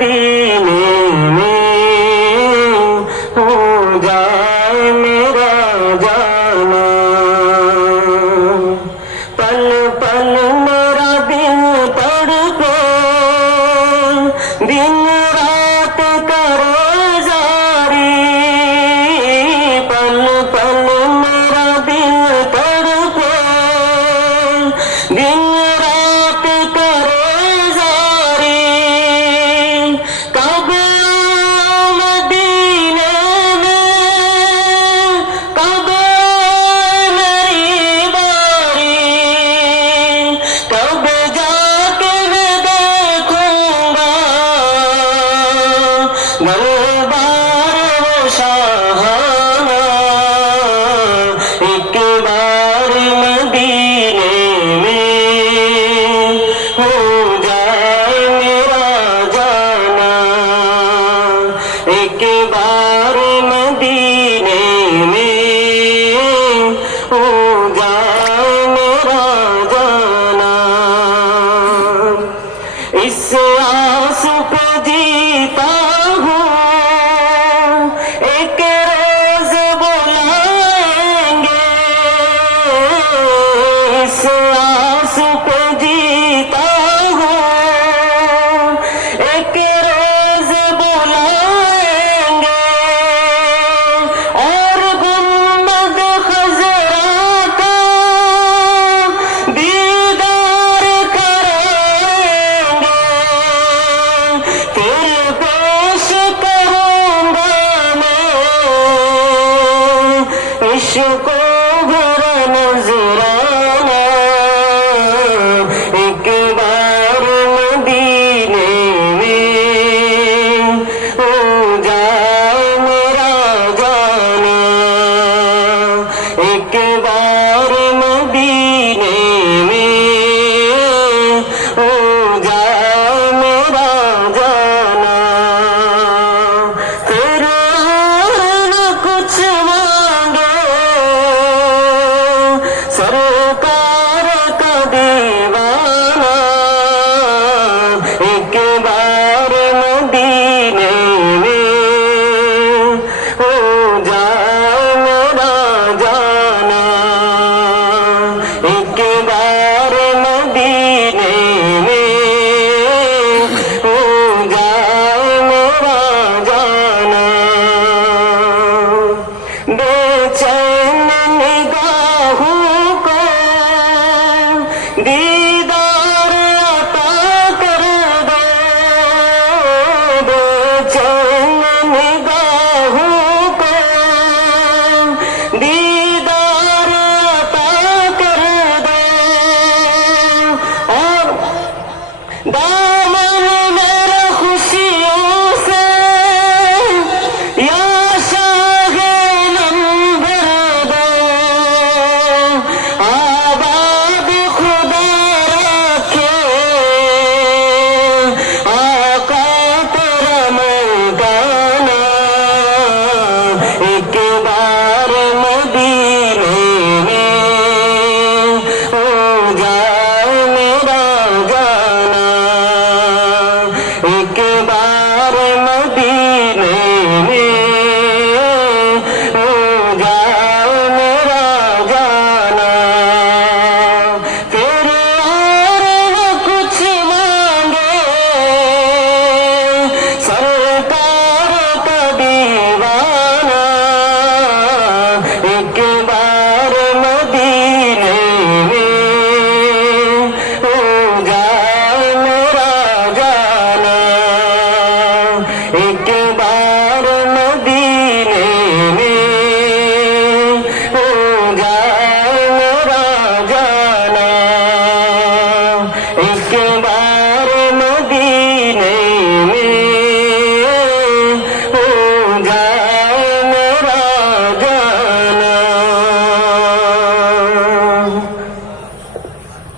मदीने में हो जाए मेरा जाना। पल पल मेरा दिल तड़पे, दिन रात करे जारी। पल पल मेरा दिल तड़पे, दिन रात करे जारी। कब मदीने में, कब मेरी बारी, कब जाके मैं देखूंगा दरबार वो शाहाना। एक बार मदीने में हो जाए मेरा जाना। एक बार मदीने में हो जाए मेरा जाना। इस आस पे जीता हूँ, एक रोज बुलाएंगे। इस आस पे जीता हूँ, एक रोज बुलाएंगे। और गुंबद खजरा का दीदार कराएंगे। फिर पेश करूंगा मैं इश्क़ भरा नज़राना। एक बार मदीने में हो जाए मेरा जाना। एक बार मदीने में हो जाए मेरा जाना। फिर न कुछ मांगे, सरकार का दीवाना। एक बार मदीने में हो जाए मेरा जाना। एक बार मदीने में हो जाए मेरा जाना। बेचैन निगाहों को दीदार अता कर दो। बेचैन निगाहों को दीदार अता कर दो। और दामन मेरा खुशियों से या शाहे नंबर दो। आबाद खुदा रखे आका तेरा मैदाना। एक बार मदीने में हो जाए मेरा जाना। एक बार मदीने में हो जाए मेरा जाना। फिर और न कुछ मांगे, सरकार का दीवाना। एक बार मदीने में हो जाए मेरा जाना। एक